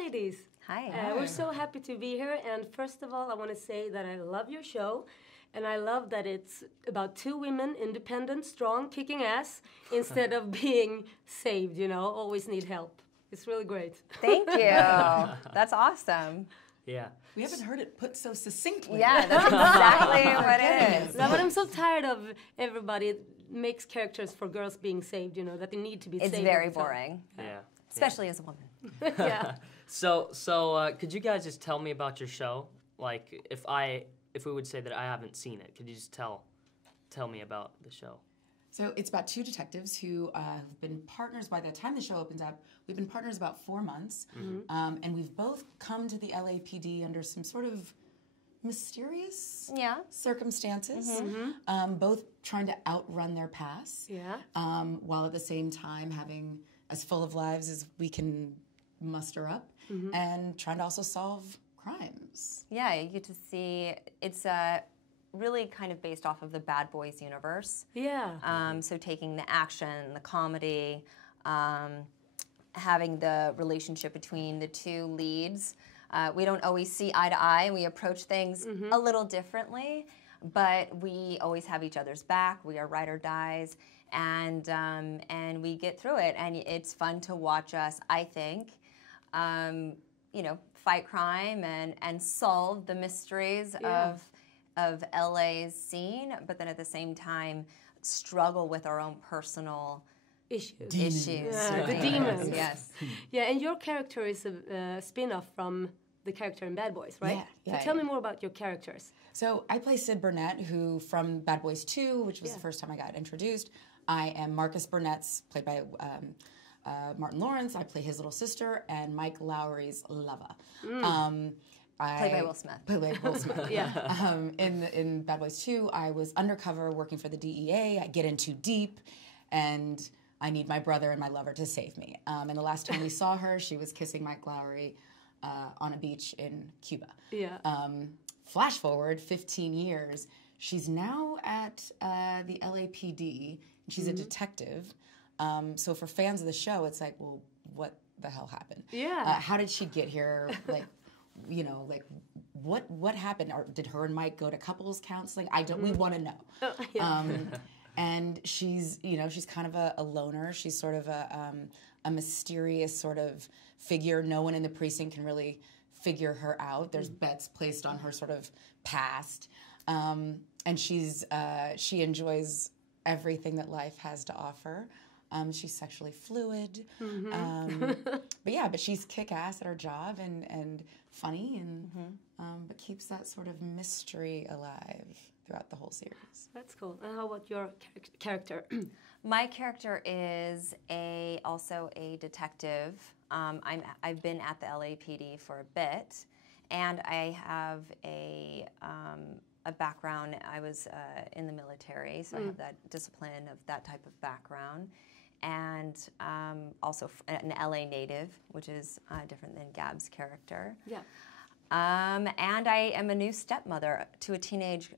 ladies. Hi. We're so happy to be here. And first of all, I want to say that I love your show. And I love that it's about two women, independent, strong, kicking ass, instead of being saved, you know, always need help. It's really great. Thank you. That's awesome. Yeah. We haven't heard it put so succinctly. Yeah, that's exactly what it is. No, but I'm so tired of everybody makes characters for girls being saved, you know, that they need to be saved. It's very boring. Yeah. Especially as a woman. Yeah. So could you guys just tell me about your show? Like, if we would say that I haven't seen it, could you just tell me about the show? So it's about two detectives who have been partners by the time the show opens up. We've been partners about 4 months, and we've both come to the LAPD under some sort of mysterious circumstances, both trying to outrun their past, while at the same time having as full of lives as we can muster up, and trying to also solve crimes. Yeah, you get to see, it's really kind of based off of the Bad Boys universe. Yeah. So taking the action, the comedy, having the relationship between the two leads. We don't always see eye to eye, and we approach things a little differently, but we always have each other's back. We are ride or dies, and we get through it, and it's fun to watch us, I think, you know, fight crime and solve the mysteries of LA's scene, but then at the same time struggle with our own personal issues. The demons. Yes. Yeah, and your character is a spin-off from the character in Bad Boys, right? Yeah. So tell me more about your characters. So I play Sid Burnett, who from Bad Boys 2, which was the first time I got introduced. I am Marcus Burnett's, played by Martin Lawrence. I play his little sister, and Mike Lowry's Lava. Played by Will Smith. Played by Will Smith. Yeah. In Bad Boys 2, I was undercover working for the DEA. I get in too deep, and I need my brother and my lover to save me. And the last time we saw her, she was kissing Mike Lowry on a beach in Cuba. Yeah. Flash forward 15 years, she's now at the LAPD. She's a detective. So for fans of the show, it's like, well, what the hell happened? Yeah. How did she get here? Like, you know, like what happened? Or did her and Mike go to couples counseling? We want to know. And she's, you know, she's kind of a loner. She's sort of a mysterious sort of figure. No one in the precinct can really figure her out. There's bets placed on her sort of past, and she enjoys everything that life has to offer. She's sexually fluid, but she's kick-ass at her job and funny, and but keeps that sort of mystery alive throughout the whole series. That's cool. And how about your character? My character is also a detective. I've been at the LAPD for a bit, and I have a background. I was in the military, so I have that discipline of that type of background. And also an LA native, which is different than Gab's character. Yeah. And I am a new stepmother to a teenage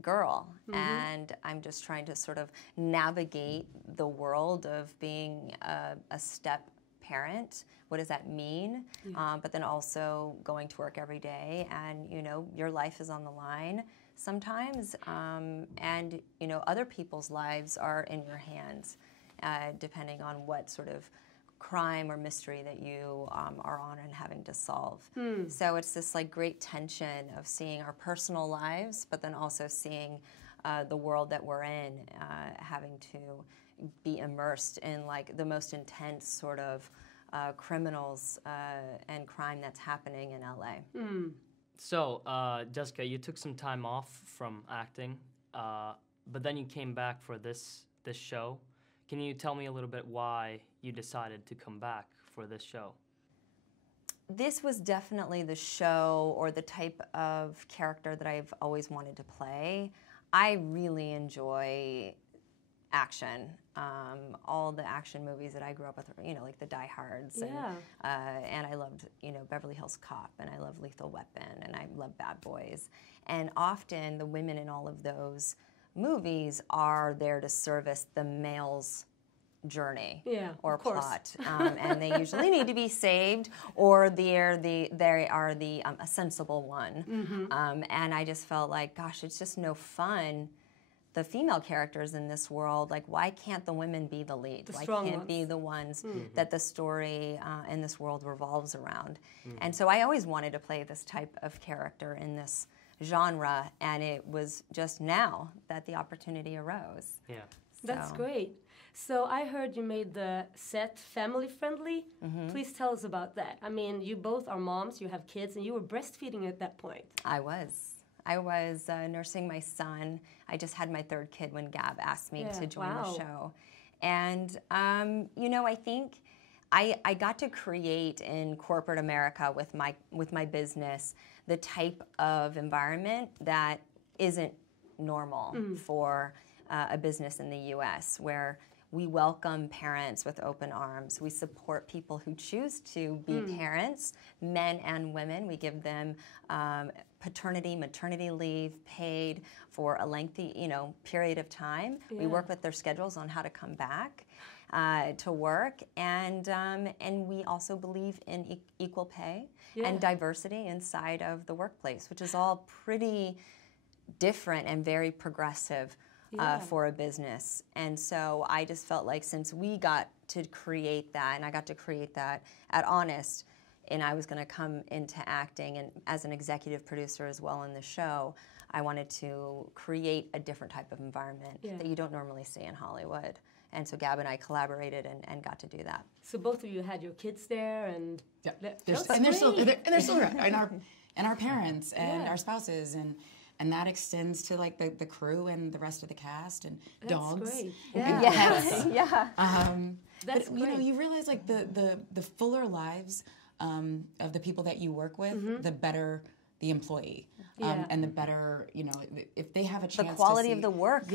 girl, and I'm just trying to sort of navigate the world of being a step parent. What does that mean? But then also going to work every day, and you know, your life is on the line sometimes, and you know, other people's lives are in your hands. Depending on what sort of crime or mystery that you are on and having to solve. So it's this like great tension of seeing our personal lives, but then also seeing the world that we're in, having to be immersed in like the most intense sort of criminals and crime that's happening in LA. So, Jessica, you took some time off from acting, but then you came back for this show. Can you tell me a little bit why you decided to come back for this show? This was definitely the show or the type of character that I've always wanted to play. I really enjoy action. All the action movies that I grew up with, you know, like the Die Hards, and I loved, you know, Beverly Hills Cop, and I love Lethal Weapon, and I love Bad Boys. And often the women in all of those movies are there to service the male's journey Yeah, or of course. plot, and they usually need to be saved, or they are the a sensible one. And I just felt like, gosh, it's just no fun. The female characters in this world, like, why can't the women be the lead? The Why strong can't ones. be the ones that the story in this world revolves around? And so I always wanted to play this type of character in this genre, and it was just now that the opportunity arose. Yeah. That's So- great. So I heard you made the set family friendly. Please tell us about that. I mean, you both are moms, you have kids, and you were breastfeeding at that point. I was nursing my son. I just had my third kid when Gab asked me to join the show. And, you know, I think I got to create in corporate America with my business the type of environment that isn't normal for a business in the U.S., where we welcome parents with open arms. We support people who choose to be parents, men and women. We give them paternity, maternity leave paid for a lengthy, period of time. We work with their schedules on how to come back to work, and we also believe in equal pay and diversity inside of the workplace, which is all pretty different and very progressive for a business. And so I just felt like, since we got to create that, and I got to create that at Honest, and I was going to come into acting and as an executive producer as well in the show, I wanted to create a different type of environment that you don't normally see in Hollywood. And so Gab and I collaborated and got to do that. So both of you had your kids there, and they're still around, and our parents and our spouses, and that extends to like the crew and the rest of the cast and dogs. Great. And Yes. That's but great. you realize like the fuller lives of the people that you work with, the better the employee, and the better, if they have a chance. The quality to of the work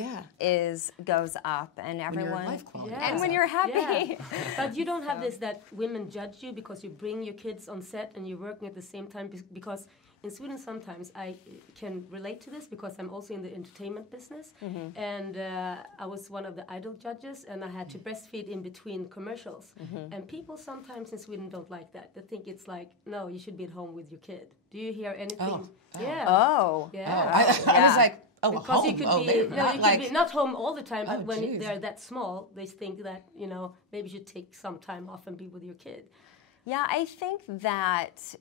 goes up, and everyone, life quality and when you're happy. But you don't have this that women judge you because you bring your kids on set and you're working at the same time, because in Sweden sometimes I can relate to this because I'm also in the entertainment business, and I was one of the Idol judges, and I had to breastfeed in between commercials, and people sometimes in Sweden don't like that. They think it's like, no, you should be at home with your kid. Do you hear anything? Yeah. Oh. I was like, because home. you could be not home all the time, but when they're that small, they think that, maybe you should take some time off and be with your kid. Yeah, I think that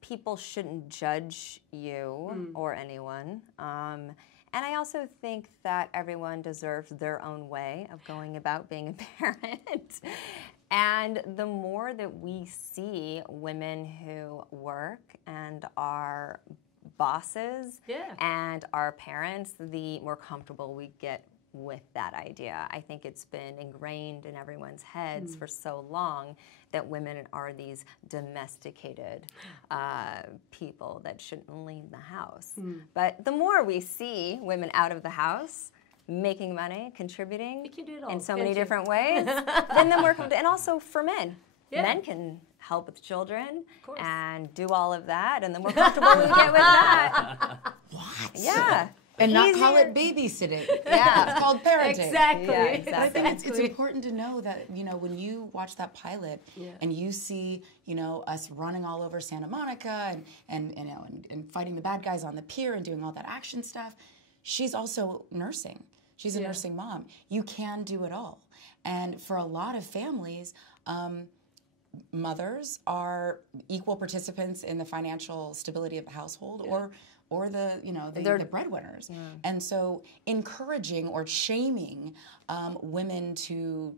people shouldn't judge you or anyone. And I also think that everyone deserves their own way of going about being a parent. And the more that we see women who work and are bosses and are parents, the more comfortable we get with that idea. I think it's been ingrained in everyone's heads for so long that women are these domesticated people that shouldn't leave the house. But the more we see women out of the house, making money, contributing You can do it all, in so can't many you? different ways, then the more, and also for men. Men can help with children and do all of that, and the more comfortable we get with that. What? Yeah. And not Easier. call it babysitting. Yeah. It's called parenting. Exactly. Yeah, I exactly. think it's important to know that, when you watch that pilot and you see, us running all over Santa Monica and fighting the bad guys on the pier and doing all that action stuff, she's also nursing. She's a nursing mom. You can do it all. And for a lot of families, mothers are equal participants in the financial stability of the household or the breadwinners. And so encouraging or shaming women to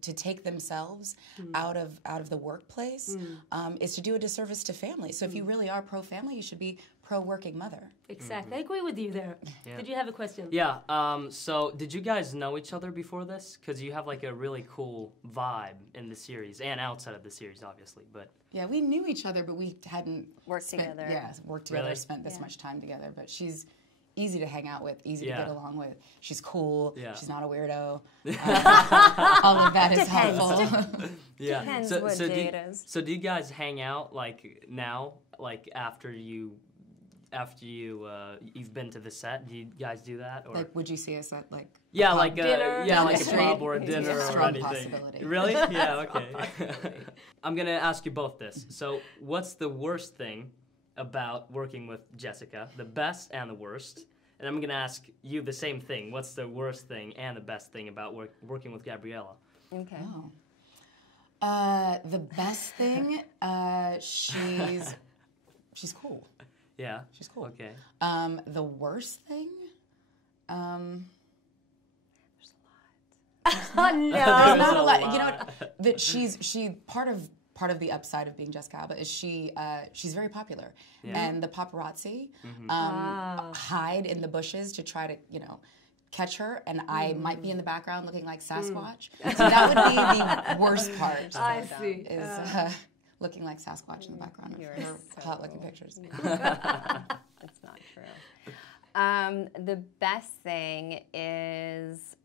take themselves out of the workplace is to do a disservice to families. So if you really are pro-family, you should be pro-working mother. Exactly. I agree with you there. Yeah. Did you have a question? Yeah. So did you guys know each other before this? Because you have like a really cool vibe in the series and outside of the series, obviously. But Yeah, we knew each other, but we hadn't Worked together. Yeah, worked together, Really? spent this much time together. But she's easy to hang out with, easy to get along with. She's cool. Yeah. She's not a weirdo. All of that is helpful. yeah. Depends what so day it is. So do you guys hang out like now, like after you after you've been to the set? Do you guys do that? Or? Like, would you see us at like? Yeah, pub? like Dinner. like a pub or a dinner or Strong anything. possibility. Really? Yeah. Okay. I'm gonna ask you both this. So, what's the worst thing about working with Jessica? The best and the worst. And I'm gonna ask you the same thing. What's the worst thing and the best thing about working with Gabriella? Okay. Oh. The best thing, she's cool. Yeah. She's cool. Okay. The worst thing, There's Oh, no. There's a lot. You know what? That she part of the upside of being Jessica Alba is she's very popular, and the paparazzi hide in the bushes to try to catch her, and I might be in the background looking like Sasquatch. So that would be the worst part. I see. Is looking like Sasquatch in the background of her hot-looking pictures. That's not true. The best thing is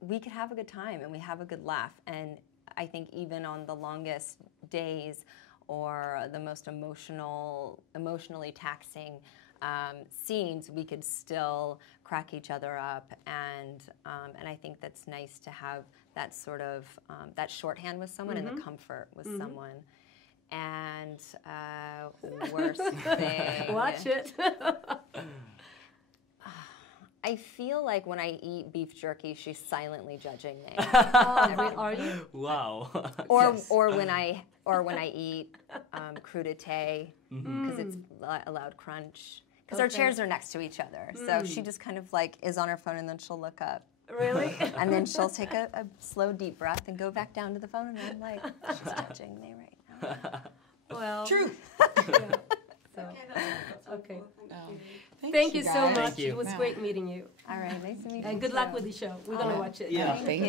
we could have a good time and we have a good laugh. And I think even on the longest days or the most emotionally taxing scenes, we could still crack each other up, and I think that's nice to have that sort of that shorthand with someone and the comfort with someone. And worst thing. Watch it. I feel like when I eat beef jerky, she's silently judging me. Are you? Wow. Or when I eat crudité because it's a loud crunch. Because our chairs are next to each other, so she just kind of like is on her phone and then she'll look up. Really? And then she'll take a slow deep breath and go back down to the phone, and I'm like, she's judging me right now. Well. Truth. Yeah. So, okay. Thank you so guys. much. Thank you. It was great meeting you. All right, nice to meet you. And good luck with the show. We're going to watch it. Yeah. Thank you.